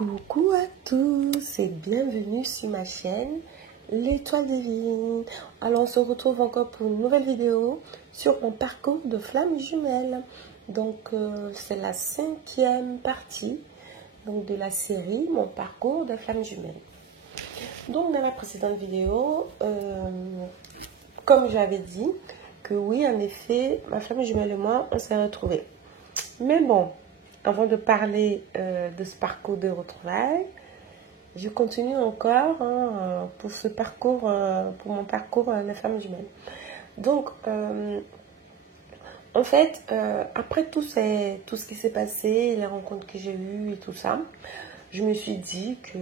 Coucou à tous et bienvenue sur ma chaîne L'Étoile Divine. Alors on se retrouve encore pour une nouvelle vidéo sur mon parcours de flamme jumelle. Donc c'est la 5e partie de la série Mon parcours de flamme jumelle. Donc dans la précédente vidéo, comme j'avais dit, que oui en effet ma flamme jumelle et moi on s'est retrouvés. Mais bon, avant de parler de ce parcours de retrouvailles, je continue encore pour ce parcours, pour mon parcours de femme jumelle. Donc, en fait, après tout ce qui s'est passé, les rencontres que j'ai eues et tout ça, je me suis dit que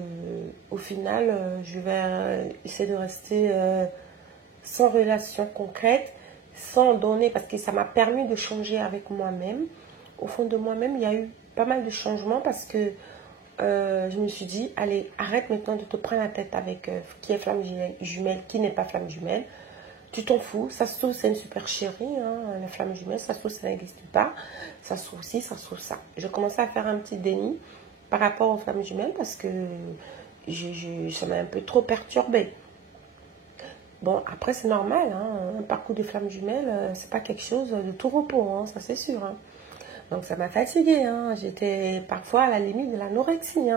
au final, je vais essayer de rester sans relation concrète, sans donner, parce que ça m'a permis de changer avec moi-même. Au fond de moi-même, il y a eu pas mal de changements parce que je me suis dit, allez, arrête maintenant de te prendre la tête avec qui est flamme jumelle, qui n'est pas flamme jumelle. Tu t'en fous, ça se trouve, c'est une super chérie, la flamme jumelle, ça se trouve, ça n'existe pas. Ça se trouve ci, ça se trouve ça. Je commençais à faire un petit déni par rapport aux flammes jumelles parce que ça m'a un peu trop perturbée. Bon, après, c'est normal, un parcours de flamme jumelle, c'est pas quelque chose de tout repos, ça c'est sûr. Donc ça m'a fatiguée, j'étais parfois à la limite de l'anorexie.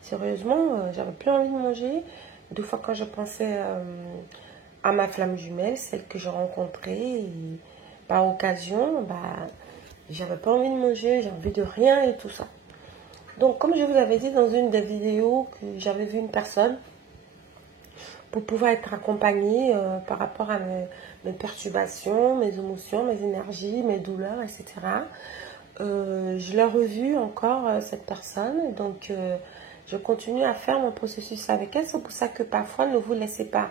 Sérieusement, j'avais plus envie de manger. Deux fois quand je pensais à ma flamme jumelle, celle que j'ai rencontrée, et par occasion, j'avais pas envie de manger, j'ai envie de rien et tout ça. Donc comme je vous avais dit dans une des vidéos que j'avais vu une personne, pour pouvoir être accompagnée par rapport à mes perturbations, mes émotions, mes énergies, mes douleurs, etc. Je l'ai revue encore, cette personne, donc je continue à faire mon processus avec elle. C'est pour ça que parfois, ne vous laissez pas,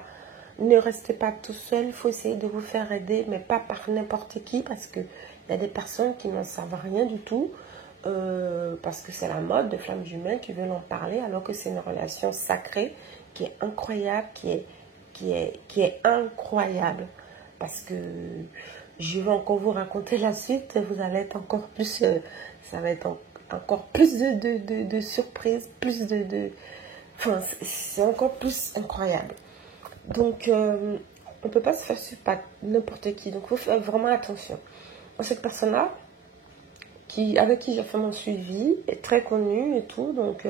ne restez pas tout seul, il faut essayer de vous faire aider, mais pas par n'importe qui, parce qu'il y a des personnes qui n'en savent rien du tout, parce que c'est la mode de flammes jumelles qui veulent en parler, alors que c'est une relation sacrée qui est incroyable, qui est incroyable, parce que je vais encore vous raconter la suite, vous allez être encore plus, ça va être encore plus de surprises, plus enfin, c'est encore plus incroyable. Donc, on ne peut pas se faire suivre par n'importe qui, donc il faut faire vraiment attention. Cette personne-là, avec qui j'ai fait mon suivi, est très connue et tout, donc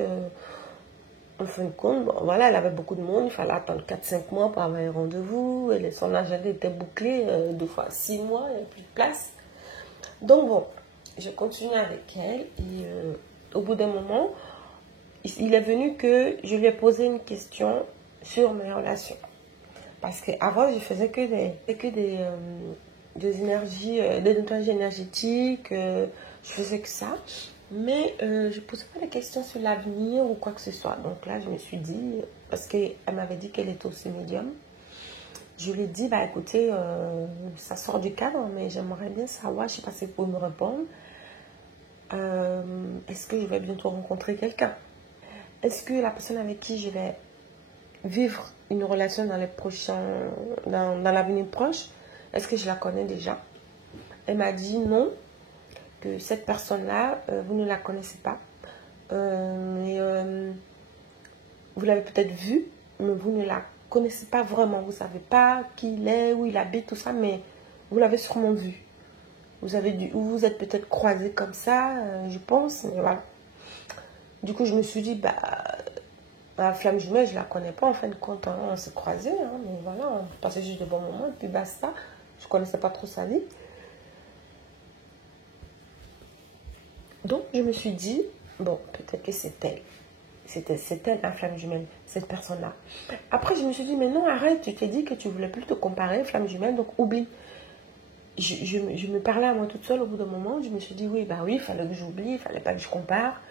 en fin de compte, bon, voilà, elle avait beaucoup de monde, il fallait attendre 4-5 mois pour avoir un rendez-vous, et son agenda était bouclé, 2 fois 6 mois, il n'y avait plus de place. Donc bon, je continue avec elle, et au bout d'un moment, il est venu que je lui ai posé une question sur mes relations. Parce qu'avant, je faisais que des énergies, des nettoyages énergétiques, je faisais que ça. Mais je ne posais pas de questions sur l'avenir ou quoi que ce soit. Donc là, je me suis dit, parce qu'elle m'avait dit qu'elle était aussi médium, je lui ai dit, écoutez, ça sort du cadre, mais j'aimerais bien savoir, je ne sais pas si vous pouvez me répondre, est-ce que je vais bientôt rencontrer quelqu'un? Est-ce que la personne avec qui je vais vivre une relation dans l'avenir proche, est-ce que je la connais déjà? Elle m'a dit non, que cette personne-là, vous ne la connaissez pas. Vous l'avez peut-être vue, mais vous ne la connaissez pas vraiment. Vous ne savez pas qui il est, où il habite, tout ça, mais vous l'avez sûrement vu. Vous êtes peut-être croisés comme ça, je pense, mais voilà. Du coup, je me suis dit, la flamme jumelle, je ne la connais pas en fin de compte. On s'est croisés, mais voilà, on passait juste de bons moments, et puis basta. Je ne connaissais pas trop sa vie. Donc, je me suis dit, bon, peut-être que c'est elle. C'est elle, la flamme jumelle, cette personne-là. Après, je me suis dit, mais non, arrête, tu t'es dit que tu ne voulais plus te comparer, flamme jumelle, donc oublie. Je me parlais à moi toute seule au bout d'un moment. Je me suis dit, oui, il fallait que j'oublie, il ne fallait pas que je compare.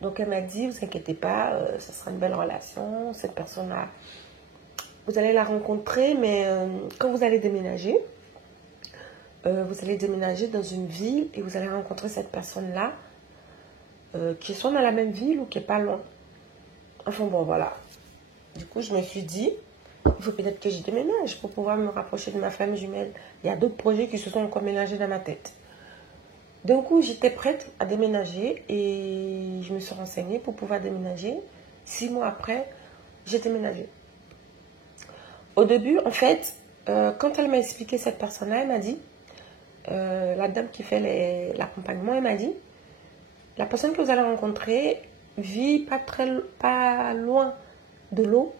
Donc, elle m'a dit, vous inquiétez pas, ce sera une belle relation. Cette personne-là, vous allez la rencontrer, mais quand vous allez déménager dans une ville et vous allez rencontrer cette personne-là, qui est soit dans la même ville ou qui n'est pas loin. Enfin bon, voilà. Du coup, je me suis dit, il faut peut-être que je déménage pour pouvoir me rapprocher de ma flamme jumelle. Il y a d'autres projets qui se sont encore mélangés dans ma tête. D'un coup, j'étais prête à déménager et je me suis renseignée pour pouvoir déménager. 6 mois après, j'ai déménagé. Au début, en fait, quand elle m'a expliqué cette personne-là, elle m'a dit, la dame qui fait l'accompagnement, elle m'a dit, la personne que vous allez rencontrer vit pas loin de l'eau.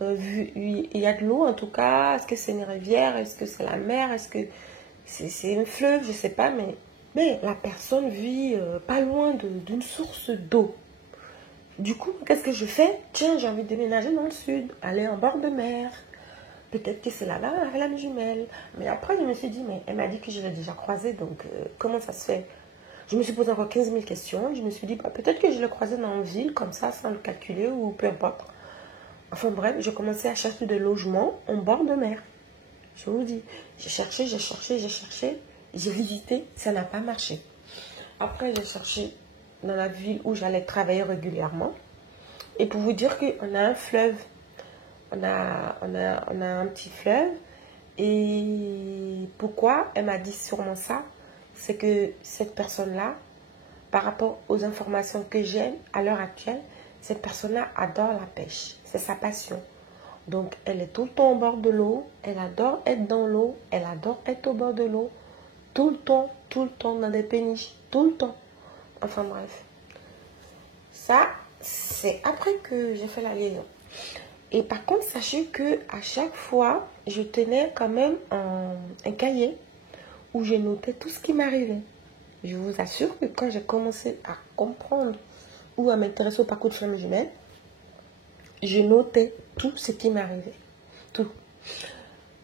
Il y a de l'eau en tout cas. Est-ce que c'est une rivière? Est-ce que c'est la mer? Est-ce que c'est un fleuve? Je ne sais pas, mais la personne vit pas loin d'une source d'eau. Du coup, qu'est-ce que je fais? Tiens, j'ai envie de déménager dans le sud, aller en bord de mer. Peut-être que c'est là-bas la lame jumelle. Mais après, je me suis dit, mais elle m'a dit que je l'ai déjà croisé, donc comment ça se fait? Je me suis posé encore 15 000 questions. Je me suis dit, bah, peut-être que je l'ai croisé dans une ville, comme ça, sans le calculer, ou peu importe. Enfin bref, j'ai commencé à chercher des logements en bord de mer. Je vous dis, j'ai cherché, j'ai visité, ça n'a pas marché. Après, j'ai cherché dans la ville où j'allais travailler régulièrement. Et pour vous dire qu'on a un fleuve, on a un petit fleuve. Et pourquoi elle m'a dit sûrement ça? C'est que cette personne-là, par rapport aux informations que j'ai à l'heure actuelle, cette personne-là adore la pêche. C'est sa passion. Donc, elle est tout le temps au bord de l'eau. Elle adore être dans l'eau. Elle adore être au bord de l'eau. Tout le temps dans des péniches. Tout le temps. Enfin, bref. Ça, c'est après que j'ai fait la liaison. Et par contre, sachez que à chaque fois, je tenais quand même un cahier où je notais tout ce qui m'arrivait. Je vous assure que quand j'ai commencé à comprendre ou à m'intéresser au parcours de flamme jumelle, je notais tout ce qui m'arrivait. Tout.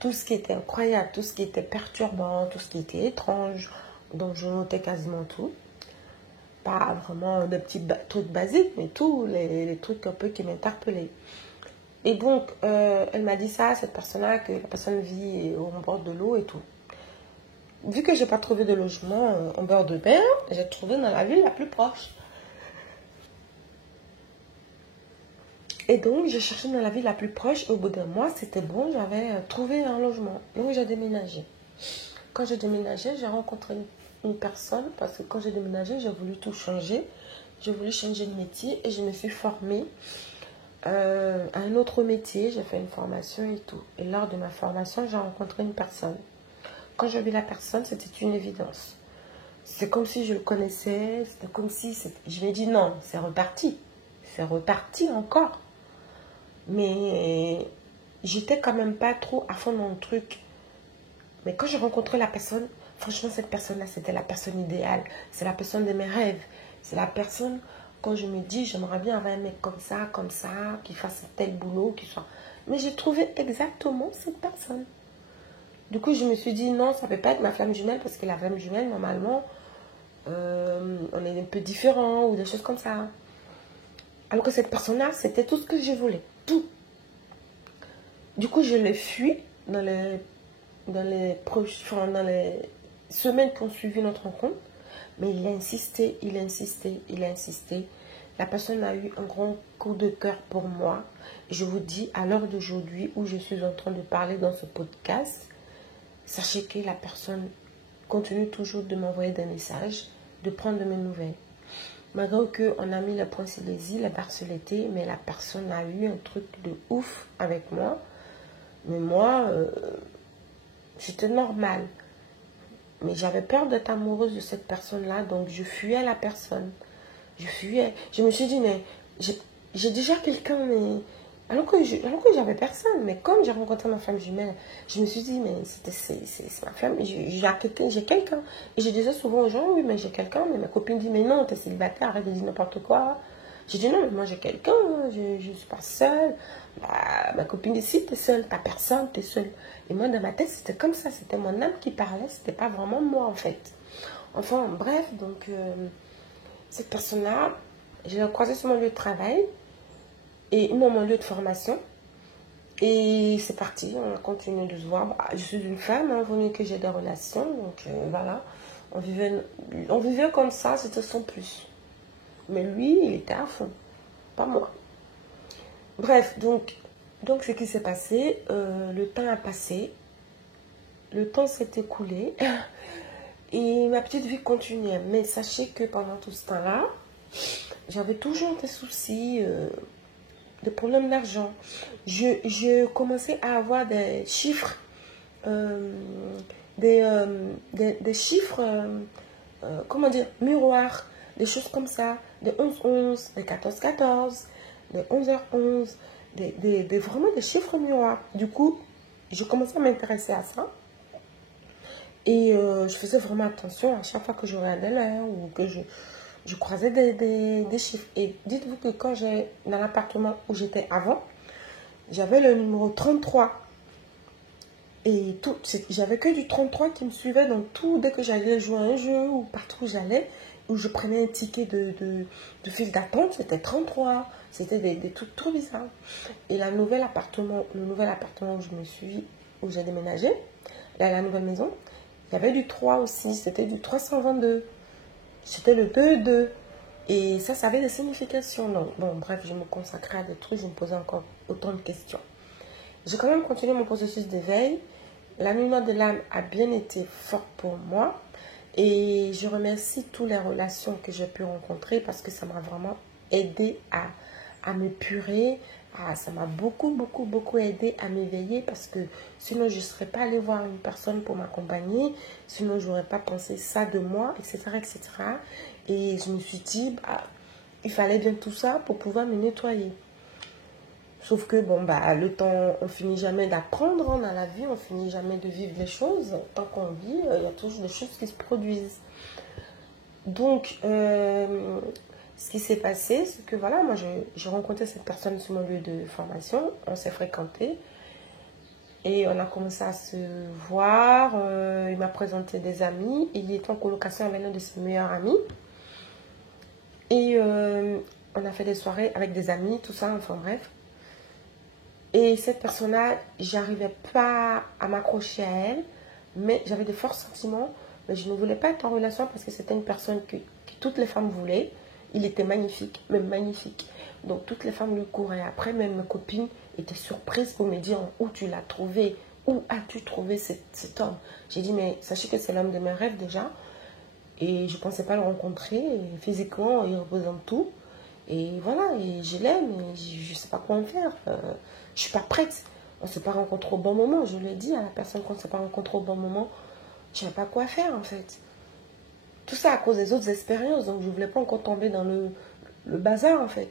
Tout ce qui était incroyable, tout ce qui était perturbant, tout ce qui était étrange. Donc, je notais quasiment tout. Pas vraiment de petits trucs basiques, mais tous les trucs un peu qui m'interpellaient. Et donc, elle m'a dit ça, cette personne-là, que la personne vit au bord de l'eau et tout. Vu que je n'ai pas trouvé de logement en bord de mer, j'ai trouvé dans la ville la plus proche. Et donc, j'ai cherché dans la ville la plus proche. Et au bout d'un mois, c'était bon, j'avais trouvé un logement. Donc, j'ai déménagé. Quand j'ai déménagé, j'ai rencontré une personne. Parce que quand j'ai déménagé, j'ai voulu tout changer. J'ai voulu changer de métier et je me suis formée à un autre métier. J'ai fait une formation et tout. Et lors de ma formation, j'ai rencontré une personne. Quand j'ai vu la personne, c'était une évidence. C'est comme si je le connaissais. C'était comme si... Je lui ai dit non, c'est reparti. C'est reparti encore. Mais j'étais quand même pas trop à fond dans le truc. Mais quand j'ai rencontré la personne, franchement, cette personne-là, c'était la personne idéale. C'est la personne de mes rêves. C'est la personne, quand je me dis, j'aimerais bien avoir un mec comme ça, qui fasse tel boulot, qui soit... Mais j'ai trouvé exactement cette personne. Du coup, je me suis dit, non, ça ne peut pas être ma flamme jumelle, parce que la flamme jumelle, normalement, on est un peu différents, ou des choses comme ça. Alors que cette personne-là, c'était tout ce que je voulais. Tout. Du coup, je l'ai fui dans les semaines qui ont suivi notre rencontre. Mais il a insisté, il a insisté, il a insisté. La personne a eu un grand coup de cœur pour moi. Je vous dis, à l'heure d'aujourd'hui où je suis en train de parler dans ce podcast, sachez que la personne continue toujours de m'envoyer des messages, de prendre de mes nouvelles. Malgré qu'on a mis le point sur les îles, la Barceletté, mais la personne a eu un truc de ouf avec moi. Mais moi, c'était normal. Mais j'avais peur d'être amoureuse de cette personne-là, donc je fuyais la personne. Je fuyais. Je me suis dit, mais j'ai déjà quelqu'un, mais... Alors que j'avais personne. Mais comme j'ai rencontré ma femme jumelle, je me suis dit, mais c'est ma femme, j'ai quelqu'un. Et je disais souvent aux gens, oui, mais j'ai quelqu'un. Mais ma copine dit, mais non, t'es célibataire, arrête de dire n'importe quoi. J'ai dit, non, mais moi j'ai quelqu'un, je ne suis pas seule. Bah, ma copine dit, si t'es seule, t'as personne, t'es seule. Et moi, dans ma tête, c'était comme ça. C'était mon âme qui parlait, c'était pas vraiment moi, en fait. Enfin, bref, donc, cette personne-là, je l'ai croisée sur mon lieu de travail. Et mon lieu de formation. Et c'est parti, on a continué de se voir. Bah, je suis une femme, il vaut mieux que j'ai des relations. Donc voilà, on vivait comme ça, c'était son plus. Mais lui, il était à fond, pas moi. Bref, donc ce qui s'est passé, le temps a passé. Le temps s'est écoulé. Et ma petite vie continuait. Mais sachez que pendant tout ce temps-là, j'avais toujours des soucis, des problèmes d'argent. Je commençais à avoir des chiffres, euh, des chiffres, comment dire, miroirs, des choses comme ça, des 11-11, des 14-14, des 11h11, vraiment des chiffres miroirs. Du coup, je commençais à m'intéresser à ça. Et je faisais vraiment attention à chaque fois que je regardais l'heure ou que je croisais des chiffres. Et dites-vous que quand j'ai, dans l'appartement où j'étais avant, j'avais le numéro 33. Et tout, j'avais que du 33 qui me suivait dans tout, dès que j'allais jouer à un jeu ou partout où j'allais, où je prenais un ticket de file d'attente, c'était 33. C'était des trucs trop bizarres. Et le nouvel appartement où où j'ai déménagé, la nouvelle maison, il y avait du 3 aussi, c'était du 322. C'était le 2-2. Et ça avait des significations. Non, bon, bref, je me consacrais à des trucs, je me posais encore autant de questions. J'ai quand même continué mon processus d'éveil. La nuit noire de l'âme a bien été forte pour moi. Et je remercie toutes les relations que j'ai pu rencontrer parce que ça m'a vraiment aidé à m'épurer. Ça m'a beaucoup aidé à m'éveiller parce que sinon je ne serais pas allée voir une personne pour m'accompagner. Sinon, je n'aurais pas pensé ça de moi, etc., etc. Et je me suis dit, bah, il fallait bien tout ça pour pouvoir me nettoyer. Sauf que, bon, bah, le temps, on finit jamais d'apprendre dans la vie, on finit jamais de vivre les choses. Tant qu'on vit, il y a toujours des choses qui se produisent. Donc, ce qui s'est passé, c'est que voilà, moi, j'ai rencontré cette personne sur mon lieu de formation, on s'est fréquenté. Et on a commencé à se voir, il m'a présenté des amis, il était en colocation avec l'un de ses meilleurs amis. Et on a fait des soirées avec des amis, tout ça, enfin bref. Et cette personne-là, j'arrivais pas à m'accrocher à elle, mais j'avais de forts sentiments, mais je ne voulais pas être en relation parce que c'était une personne que toutes les femmes voulaient. Il était magnifique, même magnifique. Donc toutes les femmes lui couraient après, même mes copines étaient surprises pour me dire où tu l'as trouvé, où as-tu trouvé cet homme. J'ai dit, mais sachez que c'est l'homme de mes rêves déjà. Et je ne pensais pas le rencontrer. Et physiquement, il représente tout. Et voilà, et je l'aime, et je ne sais pas quoi en faire. Je ne suis pas prête. On ne s'est pas rencontré au bon moment. Je l'ai dit à la personne qu'on ne s'est pas rencontré au bon moment. Je ne savais pas quoi faire en fait. Tout ça à cause des autres expériences. Donc je ne voulais pas encore tomber dans le bazar en fait.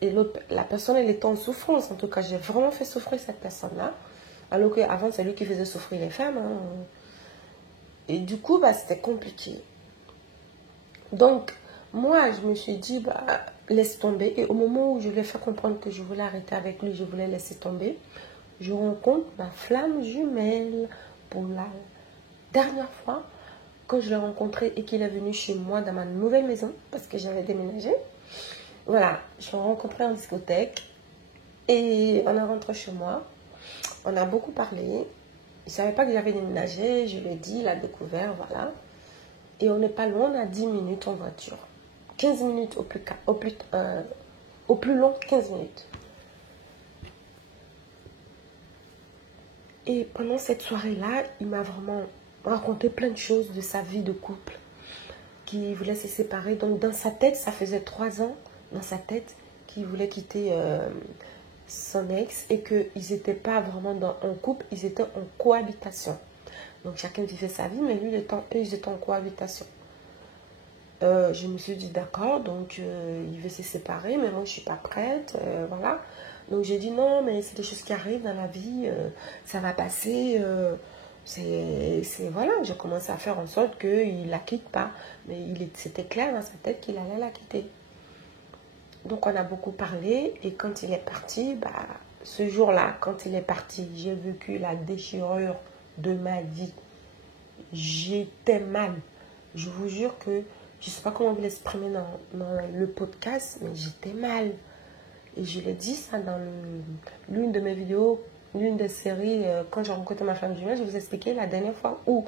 Et la personne, elle était en souffrance. En tout cas, j'ai vraiment fait souffrir cette personne-là. Alors qu'avant, c'est lui qui faisait souffrir les femmes. Hein. Et du coup, bah, c'était compliqué. Donc, moi, je me suis dit, bah, laisse tomber. Et au moment où je lui ai fait comprendre que je voulais arrêter avec lui, je voulais laisser tomber, je rencontre ma flamme jumelle pour la dernière fois. Quand je l'ai rencontré et qu'il est venu chez moi dans ma nouvelle maison, parce que j'avais déménagé. Voilà, je l'ai rencontré en discothèque. Et on est rentré chez moi. On a beaucoup parlé. Il ne savait pas que j'avais déménagé. Je lui ai dit, il a découvert, voilà. Et on n'est pas loin, on a 10 minutes en voiture. 15 minutes au plus long, 15 minutes. Et pendant cette soirée-là, il m'a vraiment raconté plein de choses de sa vie de couple. Qu'il voulait se séparer. Donc dans sa tête, ça faisait 3 ans, dans sa tête, qu'il voulait quitter son ex et qu'ils n'étaient pas vraiment en couple, ils étaient en cohabitation. Donc chacun vivait sa vie, mais lui, eux, ils étaient en cohabitation. Je me suis dit d'accord, donc il veut se séparer, mais moi je ne suis pas prête, voilà. Donc j'ai dit non, mais c'est des choses qui arrivent dans la vie, ça va passer, voilà, j'ai commencé à faire en sorte qu'il ne la quitte pas, mais c'était clair dans sa tête qu'il allait la quitter. Donc on a beaucoup parlé, et quand il est parti, bah, ce jour-là, quand il est parti, j'ai vécu la déchirure de ma vie. J'étais mal. Je vous jure que je ne sais pas comment vous l'exprimer dans le podcast, mais j'étais mal. Et je l'ai dit ça dans l'une de mes vidéos, l'une des séries, quand j'ai rencontré ma femme jumelle, je vous ai expliqué la dernière fois où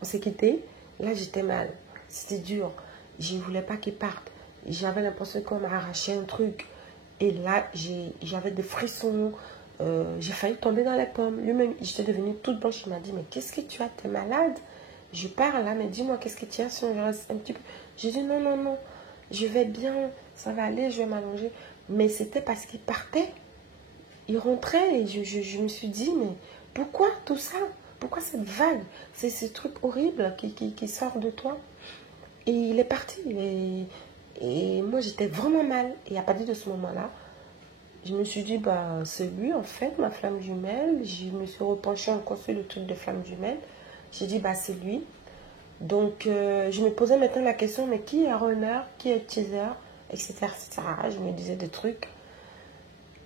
on s'est quitté. Là, j'étais mal. C'était dur. Je ne voulais pas qu'il parte. J'avais l'impression qu'on m'a arraché un truc. Et là, j'avais des frissons. J'ai failli tomber dans les pommes. Lui-même, j'étais devenue toute blanche. Il m'a dit, mais qu'est-ce que tu as? T'es malade? Je pars là, mais dis-moi, qu'est-ce que tu as si je reste un petit peu. J'ai dit, non, non, non, je vais bien, ça va aller, je vais m'allonger. Mais c'était parce qu'il partait. Il rentrait et je me suis dit, mais pourquoi tout ça? Pourquoi cette vague? C'est ce truc horrible qui sort de toi. Et il est parti. Et moi, j'étais vraiment mal. Et à partir de ce moment-là, je me suis dit, bah, c'est lui, en fait, ma flamme jumelle. Je me suis repenchée encore sur le truc de flamme jumelle. J'ai dit, bah, c'est lui. Donc, je me posais maintenant la question, mais qui est runner? Qui est teaser? Etc., etc. Je me disais des trucs.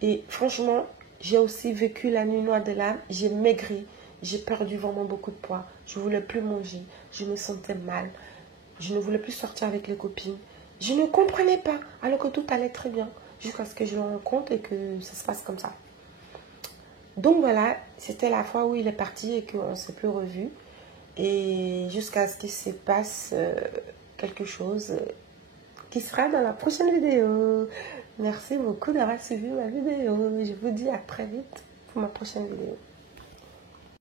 Et franchement, j'ai aussi vécu la nuit noire de l'âme. J'ai maigri. J'ai perdu vraiment beaucoup de poids. Je ne voulais plus manger. Je me sentais mal. Je ne voulais plus sortir avec les copines. Je ne comprenais pas, alors que tout allait très bien. Jusqu'à ce que je le rencontre et que ça se passe comme ça. Donc voilà, c'était la fois où il est parti et qu'on ne s'est plus revu. Et jusqu'à ce qu'il se passe quelque chose qui sera dans la prochaine vidéo. Merci beaucoup d'avoir suivi ma vidéo. Je vous dis à très vite pour ma prochaine vidéo.